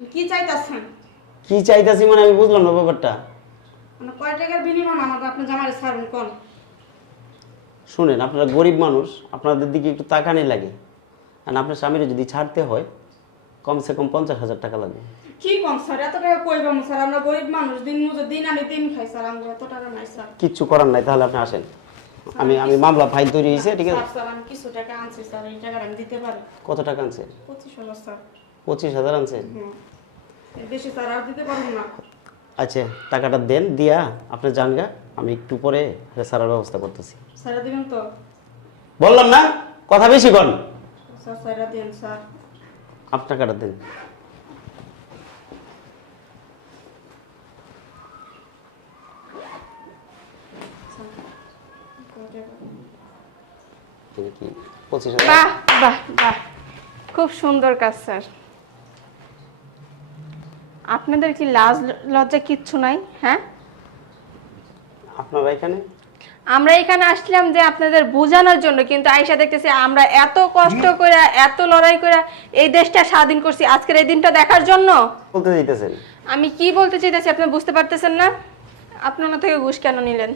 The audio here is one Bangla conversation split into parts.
কি চাইতাছেন? কি চাইতাছি মানে আমি বুঝলাম না ব্যাপারটা। মানে কয় টাকার বিনিময় আমাকে আপনি জামাইরে ছাড়ুন কোন? শুনেন, আপনারা গরিব মানুষ, আপনাদের দিকে একটু তাকানি লাগে। আর আপনার স্বামীর যদি ছাড়তে হয় কমসে কম 50,000 টাকা লাগবে। কি কোন স্যার? এত টাকা কই পাবো স্যার? আমরা গরিব মানুষ, দিন মজুর, দিন আনি দিন খাই স্যার। আমরা এত টাকা নাই স্যার। কিচ্ছু করার নাই, তাহলে আপনি আসেন। আমি মামলা ফাইল তৈরি হয়েছে, ঠিক আছে? স্যার আমি কিছু টাকা আনছি স্যার, এই টাকাটা আমি দিতে পারি। কত টাকা আনছেন? 25,000 স্যার। 25,000 আনছেন? এর বেশি স্যার আর দিতে পারবো না। আচ্ছা, টাকাটা দেন, দিয়া আপনি যান গা, আমি একটু পরে সারার ব্যবস্থা করতেছি। স্যার দিবেন তো? বললাম না কথা বেশি কন। স্যার স্যার দিন স্যার। আপনি টাকাটা দেন। কি 25,000? বাহ বাহ বাহ, খুব সুন্দর কাজ স্যার। আপনাদের কি লাজ লজ্জা কিচ্ছু নাই? হ্যাঁ, আপনারা এখানে? আমরা এখানে আসলাম যে আপনাদের বোঝানোর জন্য, কিন্তু আয়সা দেখতেছি আমরা এত কষ্ট করে এত লড়াই করে এই দেশটা স্বাধীন করছি আজকের এই দিনটা দেখার জন্য। বলতে দিতেছেন? আমি কি বলতে চাইতেছি আপনি বুঝতে পারতেছেন না? আপনি ওনার থেকে ঘুষ কেন নিলেন?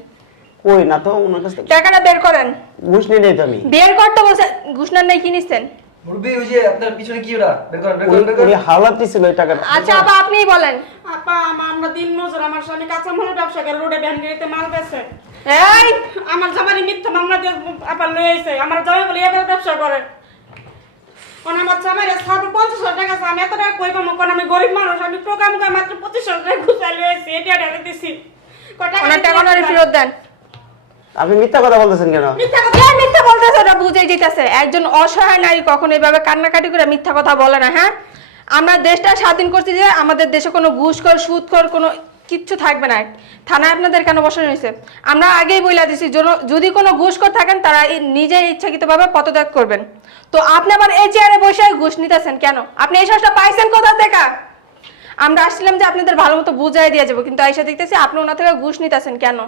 কই না তো, ওনার কাছে টাকাটা বের করেন। ঘুষ নিয়ে নেই তো আমি। বের করতে বলছে, ঘুষ নেন নাই, কি নিচ্ছেন? মুরব্বি ওই যে আপনার পিছনে কি ওটা বের করেন বের করেন বের করেন। ওই হালাতি ছিল এই টাকাটা। আচ্ছা আপা আপনিই বলেন। আপা আমরা দিন মজুর, আমার স্বামী কাঁচামালের ব্যবসা করে, রোডে ভ্যান গাড়িতে মাল বেচে। এই আমার জামাই মিথ্যা মামলা দিয়ে আপা লয়ে আইছে। আমার জামাই বলে এবার ব্যবসা করে। কোন আমার জামাইরে ছাড়বো 50,000 টাকা আছে। আমি এত টাকা কই পাবো? কোন আমি গরিব মানুষ, আমি প্রোগ্রাম করে মাত্র 25,000 টাকা ঘুষাই লয়ে আইছি। এটা টাকা দিছি। ওনার টাকা ওনারে ফেরত দেন। আপনি মিথ্যা কথা বলতেছেন কেন? মিথ্যা কথা। কে মিথ্যা বলতেছে ওটা বুঝেই দিতেছে। একজন অসহায় নারী কখনো এইভাবে কান্নাকাটি করে মিথ্যা কথা বলে না। হ্যাঁ, আমরা দেশটা স্বাধীন করছি যে আমাদের দেশে কোনো ঘুষখোর সুদখোর কোনো কিচ্ছু থাকবে না। থানায় আপনাদের কেন বসানো হয়েছে? আমরা আগেই বইলা দিছি, যদি কোনো ঘুষখোর থাকেন তারা নিজের ইচ্ছাকৃতভাবে পদত্যাগ করবেন। তো আপনি আবার এই চেয়ারে বসে ঘুষ নিতেছেন কেন? আপনি এই সাহসটা পাইছেন কোথা থেকে? আমরা আসছিলাম যে আপনাদের ভালো মতো বুঝাই দিয়ে যাবো, কিন্তু আইসা দেখতেছি আপনি ওনা থেকে ঘুষ নিতেছেন কেন?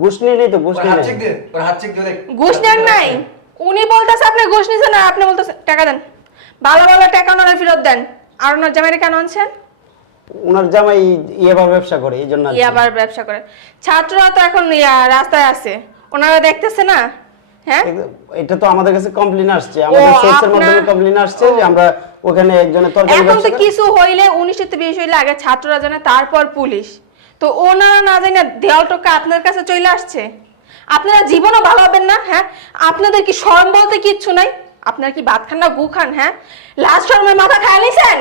ঘুষ নিয়ে নেই তো, ঘুষ ওর নিয়ে হাত নেই। চেক দে, ওর হাত চেক দে দেখ। ঘুষ নেন নাই? উনি বলতেছে আপনি ঘুষ নিছেন আর আপনি বলতেছেন টাকা দেন। ভালো ভালো টাকা ওনারা ফেরত দেন। আর ওনার জামাইরে কেন আনছেন? ওনার জামাই ইয়াবার ব্যবসা করে, এই জন্য আনছি। আবার ব্যবসা করে। ছাত্ররা তো এখন রাস্তায় আছে, ওনারা দেখতেছে না? হ্যাঁ, এটা তো আমাদের কাছে কমপ্লেইন আসছে, আমাদের সোর্সের মাধ্যমে কমপ্লেইন আসছে যে আমরা ওখানে একজনের তরকারি এখন তো ব্যবসা। কিছু হইলে 19-20 হইলে আগে ছাত্ররা জানে, তারপর পুলিশ। তো ওনারা না জানে দেওয়াল টোকা আপনার কাছে চলে আসছে। আপনারা জীবনও ভালো হবেন না। হ্যাঁ, আপনাদের কি শরম বলতে কিচ্ছু নাই? আপনারা কি ভাত খান না গু খান? হ্যাঁ, লাস্ট শরমের মাথা খায় নিছেন?